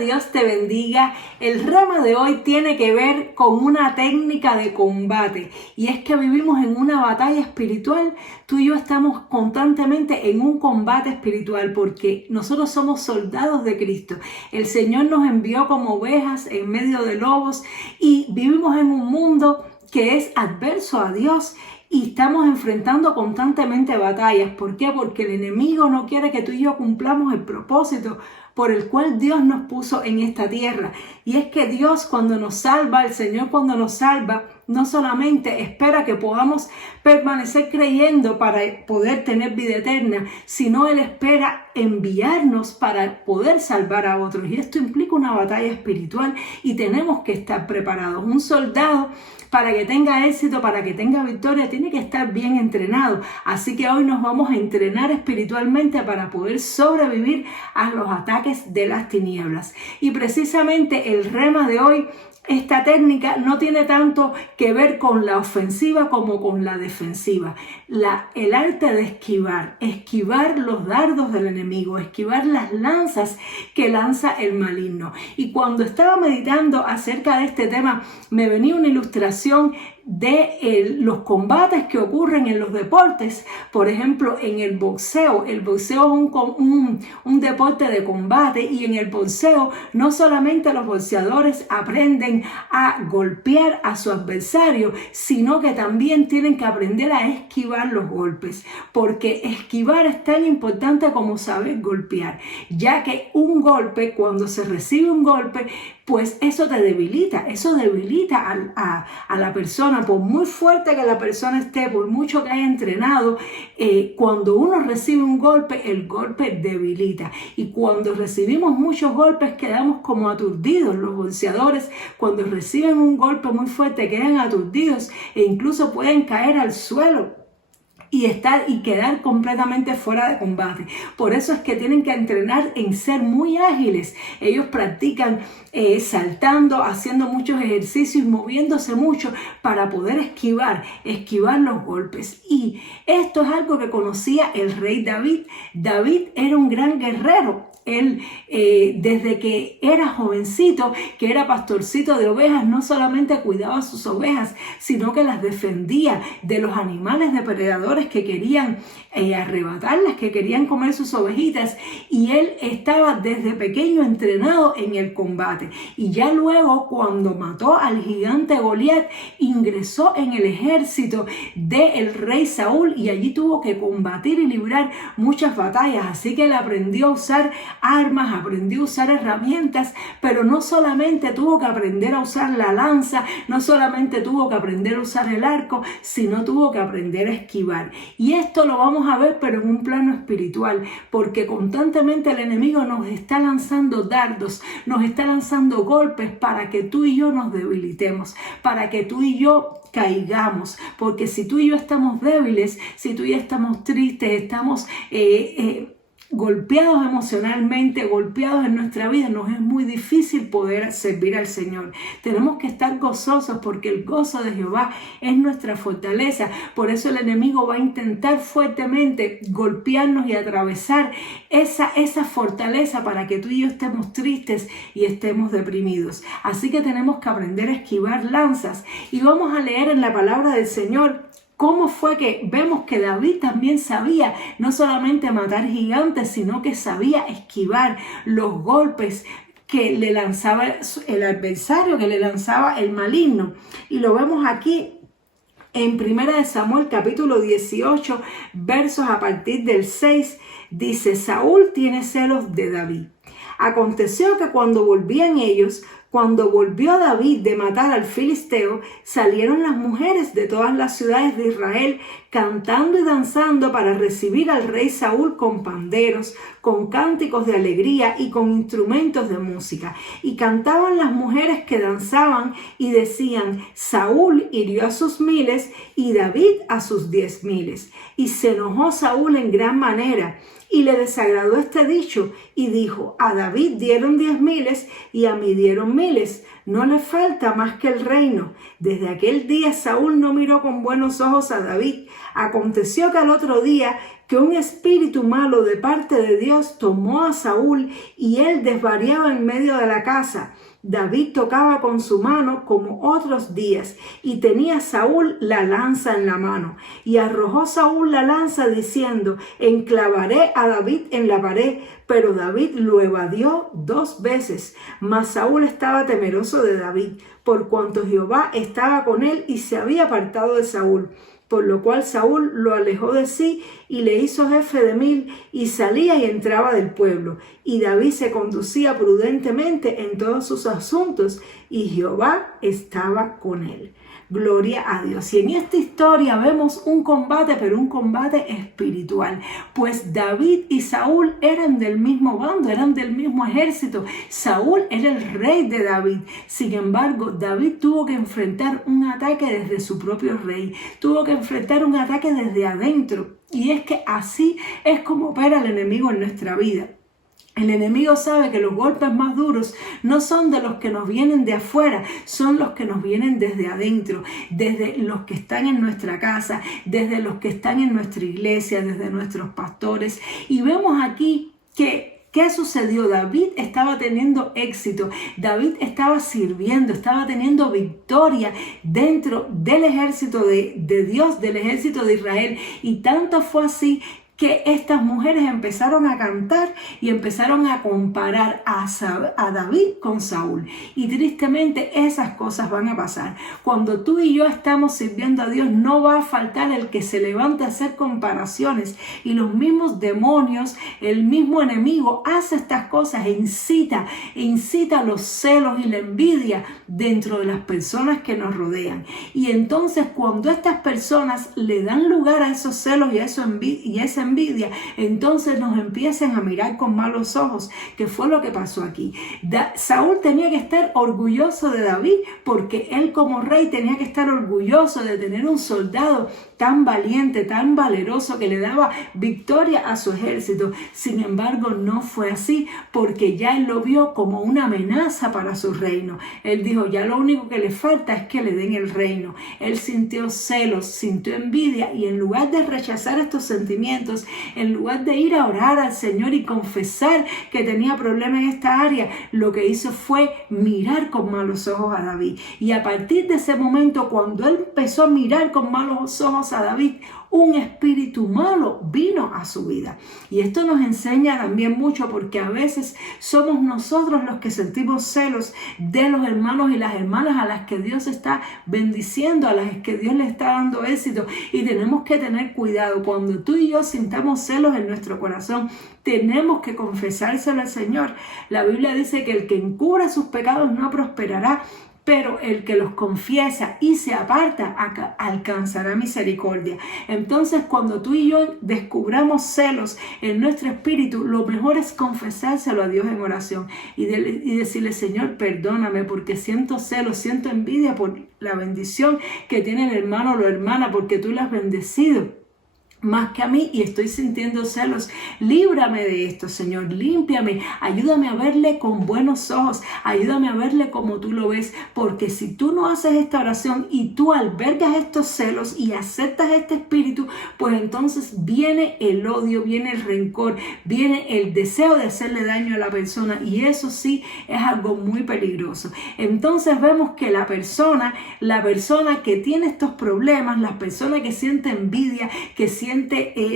Dios te bendiga. El rema de hoy tiene que ver con una técnica de combate y es que vivimos en una batalla espiritual. Tú y yo estamos constantemente en un combate espiritual porque nosotros somos soldados de Cristo. El Señor nos envió como ovejas en medio de lobos y vivimos en un mundo que es adverso a Dios. Y estamos enfrentando constantemente batallas. ¿Por qué? Porque el enemigo no quiere que tú y yo cumplamos el propósito por el cual Dios nos puso en esta tierra. Y es que Dios cuando nos salva, el Señor cuando nos salva, no solamente espera que podamos permanecer creyendo para poder tener vida eterna, sino Él espera enviarnos para poder salvar a otros. Y esto implica una batalla espiritual y tenemos que estar preparados. Un soldado, para que tenga éxito, para que tenga victoria, tiene que estar bien entrenado. Así que hoy nos vamos a entrenar espiritualmente para poder sobrevivir a los ataques de las tinieblas. Y precisamente el rema de hoy, esta técnica no tiene tanto que ver con la ofensiva como con la defensiva. El arte de esquivar los dardos del enemigo, esquivar las lanzas que lanza el maligno. Y cuando estaba meditando acerca de este tema, me venía una ilustración de los combates que ocurren en los deportes. Por ejemplo, en el boxeo. El boxeo es un deporte de combate, y en el boxeo no solamente los boxeadores aprenden a golpear a su adversario, sino que también tienen que aprender a esquivar los golpes, porque esquivar es tan importante como saber golpear, ya que un golpe, cuando se recibe un golpe, pues eso te debilita, a la persona. Por muy fuerte que la persona esté, por mucho que haya entrenado, cuando uno recibe un golpe, el golpe debilita. Y cuando recibimos muchos golpes quedamos como aturdidos. Los boxeadores, cuando reciben un golpe muy fuerte, quedan aturdidos e incluso pueden caer al suelo y quedar completamente fuera de combate. Por eso es que tienen que entrenar en ser muy ágiles. Ellos practican saltando, haciendo muchos ejercicios, moviéndose mucho para poder esquivar los golpes. Y esto es algo que conocía el rey David. David era un gran guerrero. Él, desde que era jovencito, que era pastorcito de ovejas, no solamente cuidaba sus ovejas, sino que las defendía de los animales depredadores que querían arrebatarlas, que querían comer sus ovejitas. Y él estaba desde pequeño entrenado en el combate. Y ya luego, cuando mató al gigante Goliat, ingresó en el ejército del rey Saúl, y allí tuvo que combatir y librar muchas batallas. Así que él aprendió a usar armas, aprendió a usar herramientas, pero no solamente tuvo que aprender a usar la lanza, no solamente tuvo que aprender a usar el arco, sino tuvo que aprender a esquivar. Y esto lo vamos a ver, pero en un plano espiritual, porque constantemente el enemigo nos está lanzando dardos, nos está lanzando golpes para que tú y yo nos debilitemos, para que tú y yo caigamos, porque si tú y yo estamos débiles, si tú y yo estamos tristes, estamos golpeados emocionalmente, golpeados en nuestra vida, nos es muy difícil poder servir al Señor. Tenemos que estar gozosos porque el gozo de Jehová es nuestra fortaleza. Por eso el enemigo va a intentar fuertemente golpearnos y atravesar esa fortaleza para que tú y yo estemos tristes y estemos deprimidos. Así que tenemos que aprender a esquivar lanzas, y vamos a leer en la palabra del Señor cómo fue que vemos que David también sabía no solamente matar gigantes, sino que sabía esquivar los golpes que le lanzaba el adversario, que le lanzaba el maligno. Y lo vemos aquí en 1 Samuel capítulo 18, versos a partir del 6, dice: Saúl tiene celos de David. Aconteció que cuando volvió David de matar al filisteo, salieron las mujeres de todas las ciudades de Israel cantando y danzando para recibir al rey Saúl con panderos, con cánticos de alegría y con instrumentos de música. Y cantaban las mujeres que danzaban y decían: Saúl hirió a sus 1000 y David a sus 10,000. Y se enojó Saúl en gran manera y le desagradó este dicho y dijo: a David dieron 10,000 y a mí dieron 1000. no le falta más que el reino. Desde aquel día Saúl no miró con buenos ojos a David. Aconteció que al otro día que un espíritu malo de parte de Dios tomó a Saúl y él desvariaba en medio de la casa. David tocaba con su mano como otros días y tenía Saúl la lanza en la mano. Y arrojó Saúl la lanza diciendo: enclavaré a David en la pared. Pero David lo evadió 2 veces. Mas Saúl estaba temeroso de David, por cuanto Jehová estaba con él y se había apartado de Saúl. Por lo cual Saúl lo alejó de sí y le hizo jefe de 1000 y salía y entraba del pueblo. Y David se conducía prudentemente en todos sus asuntos y Jehová estaba con él. Gloria a Dios. Y en esta historia vemos un combate, pero un combate espiritual. Pues David y Saúl eran del mismo bando, eran del mismo ejército. Saúl era el rey de David. Sin embargo, David tuvo que enfrentar un ataque desde su propio rey. Tuvo que enfrentar un ataque desde adentro. Y es que así es como opera el enemigo en nuestra vida. El enemigo sabe que los golpes más duros no son de los que nos vienen de afuera, son los que nos vienen desde adentro, desde los que están en nuestra casa, desde los que están en nuestra iglesia, desde nuestros pastores. Y vemos aquí que ¿qué sucedió? David estaba teniendo éxito, David estaba sirviendo, estaba teniendo victoria dentro del ejército de Dios, del ejército de Israel. Y tanto fue así que estas mujeres empezaron a cantar y empezaron a comparar a David con Saúl. Y tristemente esas cosas van a pasar. Cuando tú y yo estamos sirviendo a Dios, no va a faltar el que se levante a hacer comparaciones. Y los mismos demonios, el mismo enemigo hace estas cosas e incita los celos y la envidia dentro de las personas que nos rodean. Y entonces cuando estas personas le dan lugar a esos celos y a esa envidia, entonces nos empiezan a mirar con malos ojos, que fue lo que pasó aquí. Saúl tenía que estar orgulloso de David, porque él como rey tenía que estar orgulloso de tener un soldado tan valiente, tan valeroso, que le daba victoria a su ejército. Sin embargo, no fue así, porque ya él lo vio como una amenaza para su reino. Él dijo, ya lo único que le falta es que le den el reino. Él sintió celos, sintió envidia, y en lugar de rechazar estos sentimientos, en lugar de ir a orar al Señor y confesar que tenía problemas en esta área, lo que hizo fue mirar con malos ojos a David. Y a partir de ese momento, cuando él empezó a mirar con malos ojos a David, un espíritu malo vino a su vida. Y esto nos enseña también mucho, porque a veces somos nosotros los que sentimos celos de los hermanos y las hermanas a las que Dios está bendiciendo, a las que Dios le está dando éxito. Y tenemos que tener cuidado. Cuando tú y yo sintamos celos en nuestro corazón, tenemos que confesárselo al Señor. La Biblia dice que el que encubre sus pecados no prosperará, pero el que los confiesa y se aparta alcanzará misericordia. Entonces, cuando tú y yo descubramos celos en nuestro espíritu, lo mejor es confesárselo a Dios en oración y decirle, Señor, perdóname porque siento celos, siento envidia por la bendición que tiene el hermano o la hermana, porque tú la has bendecido más que a mí y estoy sintiendo celos. Líbrame de esto, Señor, límpiame, ayúdame a verle con buenos ojos, ayúdame a verle como tú lo ves, porque si tú no haces esta oración y tú albergas estos celos y aceptas este espíritu, pues entonces viene el odio, viene el rencor, viene el deseo de hacerle daño a la persona, y eso sí es algo muy peligroso. Entonces vemos que la persona que tiene estos problemas, la persona que siente envidia, que siente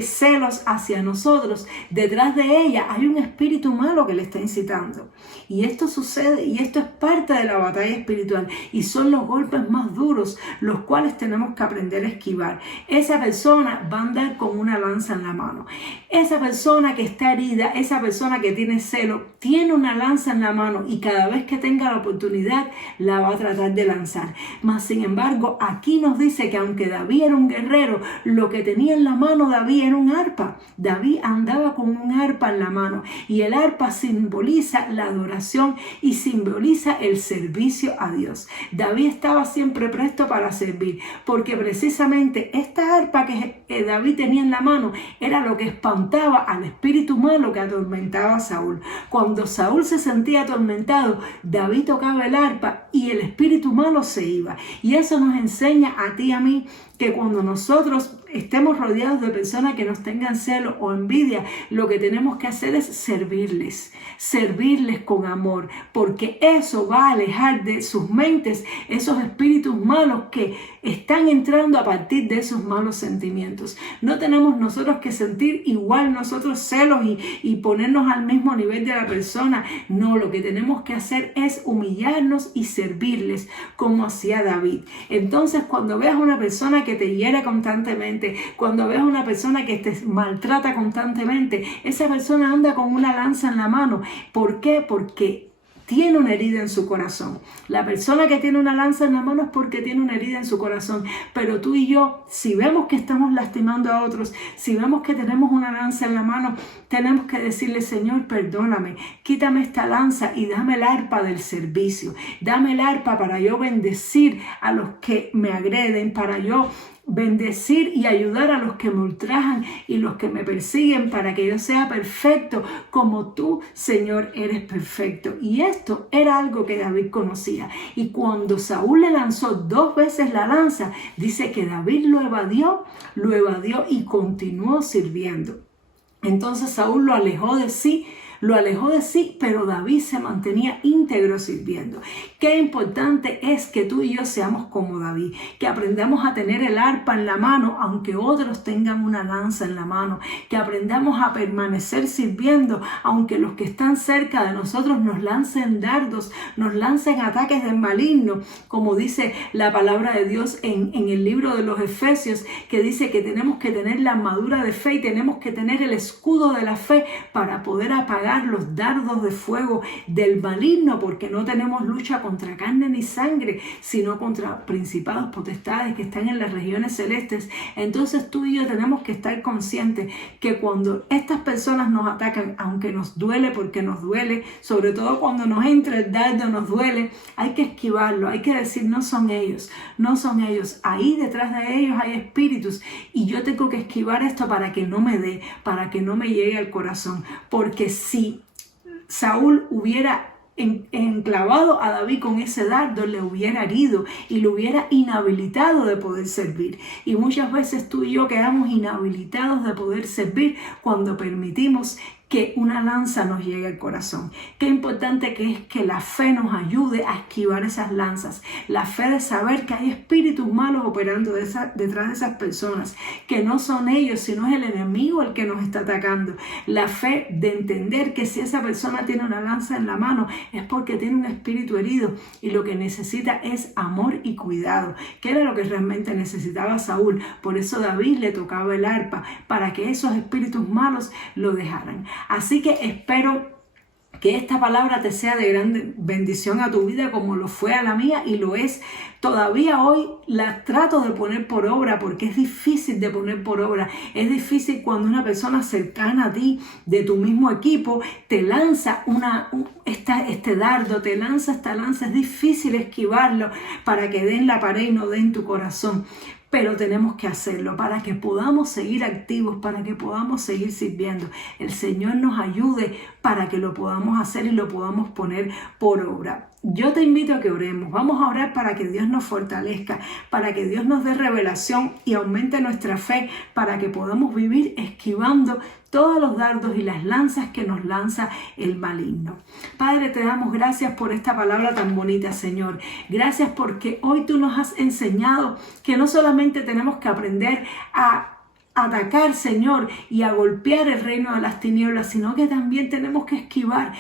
celos hacia nosotros, detrás de ella hay un espíritu malo que le está incitando. Y esto sucede, y esto es parte de la batalla espiritual, y son los golpes más duros, los cuales tenemos que aprender a esquivar. Esa persona va a andar con una lanza en la mano. Esa persona que está herida, esa persona que tiene celo, tiene una lanza en la mano, y cada vez que tenga la oportunidad la va a tratar de lanzar. Mas sin embargo, aquí nos dice que aunque David era un guerrero, lo que tenía en la mano mano David era un arpa. David andaba con un arpa en la mano y el arpa simboliza la adoración y simboliza el servicio a Dios. David estaba siempre presto para servir, porque precisamente esta arpa que David tenía en la mano era lo que espantaba al espíritu malo que atormentaba a Saúl. Cuando Saúl se sentía atormentado, David tocaba el arpa y el espíritu malo se iba. Y eso nos enseña a ti y a mí que cuando nosotros estemos rodeados de personas que nos tengan celo o envidia, lo que tenemos que hacer es servirles con amor, porque eso va a alejar de sus mentes esos espíritus malos que están entrando a partir de esos malos sentimientos. No tenemos nosotros que sentir igual nosotros celos y ponernos al mismo nivel de la persona. No, lo que tenemos que hacer es humillarnos y servirles como hacía David. Entonces, cuando veas a una persona que te hiere constantemente, cuando veas a una persona que te maltrata constantemente, esa persona anda con una lanza en la mano. ¿Por qué? Porque tiene una herida en su corazón. La persona que tiene una lanza en la mano es porque tiene una herida en su corazón. Pero tú y yo, si vemos que estamos lastimando a otros, si vemos que tenemos una lanza en la mano, tenemos que decirle: Señor, perdóname, quítame esta lanza y dame el arpa del servicio. Dame el arpa para yo bendecir a los que me agreden, para yo bendecir y ayudar a los que me ultrajan y los que me persiguen, para que yo sea perfecto como tú, Señor, eres perfecto. Y esto era algo que David conocía. Y cuando Saúl le lanzó 2 veces la lanza, dice que David lo evadió y continuó sirviendo. Entonces Saúl lo alejó de sí, pero David se mantenía íntegro sirviendo. Qué importante es que tú y yo seamos como David, que aprendamos a tener el arpa en la mano, aunque otros tengan una lanza en la mano, que aprendamos a permanecer sirviendo, aunque los que están cerca de nosotros nos lancen dardos, nos lancen ataques del maligno, como dice la palabra de Dios en el libro de los Efesios, que dice que tenemos que tener la armadura de fe y tenemos que tener el escudo de la fe para poder apagar los dardos de fuego del maligno, porque no tenemos lucha contra carne ni sangre, sino contra principados, potestades que están en las regiones celestes. Entonces tú y yo tenemos que estar conscientes que cuando estas personas nos atacan, aunque nos duele, porque nos duele, sobre todo cuando nos entra el dardo, nos duele, hay que esquivarlo, hay que decir: no son ellos, ahí detrás de ellos hay espíritus y yo tengo que esquivar esto para que no me dé, para que no me llegue al corazón, porque si Saúl hubiera enclavado a David con ese dardo, le hubiera herido y lo hubiera inhabilitado de poder servir. Y muchas veces tú y yo quedamos inhabilitados de poder servir cuando permitimos que una lanza nos llegue al corazón. Qué importante que es que la fe nos ayude a esquivar esas lanzas. La fe de saber que hay espíritus malos operando detrás de esas personas, que no son ellos, sino es el enemigo el que nos está atacando. La fe de entender que si esa persona tiene una lanza en la mano es porque tiene un espíritu herido y lo que necesita es amor y cuidado, que era lo que realmente necesitaba Saúl. Por eso David le tocaba el arpa, para que esos espíritus malos lo dejaran. Así que espero que esta palabra te sea de gran bendición a tu vida, como lo fue a la mía y lo es. Todavía hoy la trato de poner por obra, porque es difícil de poner por obra. Es difícil cuando una persona cercana a ti, de tu mismo equipo, te lanza este dardo, te lanza esta lanza. Es difícil esquivarlo para que dé en la pared y no dé en tu corazón. Pero tenemos que hacerlo para que podamos seguir activos, para que podamos seguir sirviendo. El Señor nos ayude para que lo podamos hacer y lo podamos poner por obra. Yo te invito a que oremos. Vamos a orar para que Dios nos fortalezca, para que Dios nos dé revelación y aumente nuestra fe, para que podamos vivir esquivando todos los dardos y las lanzas que nos lanza el maligno. Padre, te damos gracias por esta palabra tan bonita, Señor. Gracias porque hoy tú nos has enseñado que no solamente tenemos que aprender a atacar, Señor, y a golpear el reino de las tinieblas, sino que también tenemos que esquivar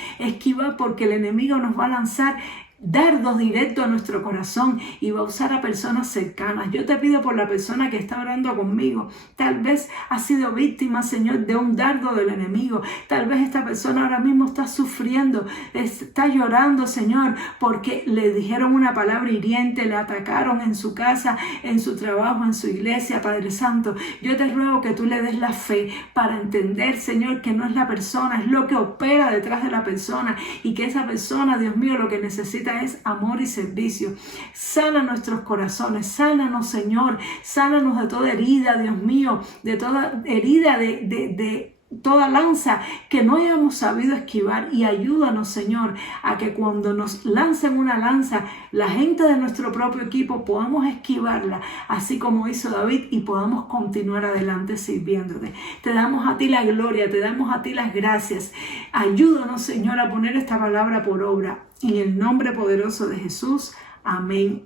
porque el enemigo nos va a lanzar dardos directos a nuestro corazón y va a usar a personas cercanas. Yo te pido por la persona que está orando conmigo. Tal vez ha sido víctima, Señor, de un dardo del enemigo. Tal vez esta persona ahora mismo está sufriendo, está llorando, Señor, porque le dijeron una palabra hiriente, le atacaron en su casa, en su trabajo, en su iglesia. Padre Santo, yo te ruego que tú le des la fe para entender, Señor, que no es la persona, es lo que opera detrás de la persona, y que esa persona, Dios mío, lo que necesita es amor y servicio. Sana nuestros corazones, sánanos, Señor, sánanos de toda herida, Dios mío, de toda herida, de toda lanza que no hayamos sabido esquivar, y ayúdanos, Señor, a que cuando nos lancen una lanza, la gente de nuestro propio equipo podamos esquivarla, así como hizo David, y podamos continuar adelante sirviéndote. Te damos a ti la gloria, te damos a ti las gracias. Ayúdanos, Señor, a poner esta palabra por obra. En el nombre poderoso de Jesús. Amén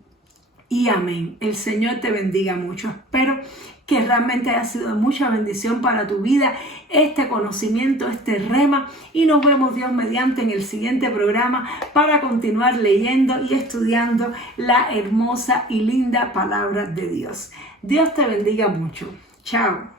y amén. El Señor te bendiga mucho. Espero que realmente haya sido de mucha bendición para tu vida este conocimiento, este rema, y nos vemos, Dios mediante, en el siguiente programa para continuar leyendo y estudiando la hermosa y linda palabra de Dios. Dios te bendiga mucho. Chao.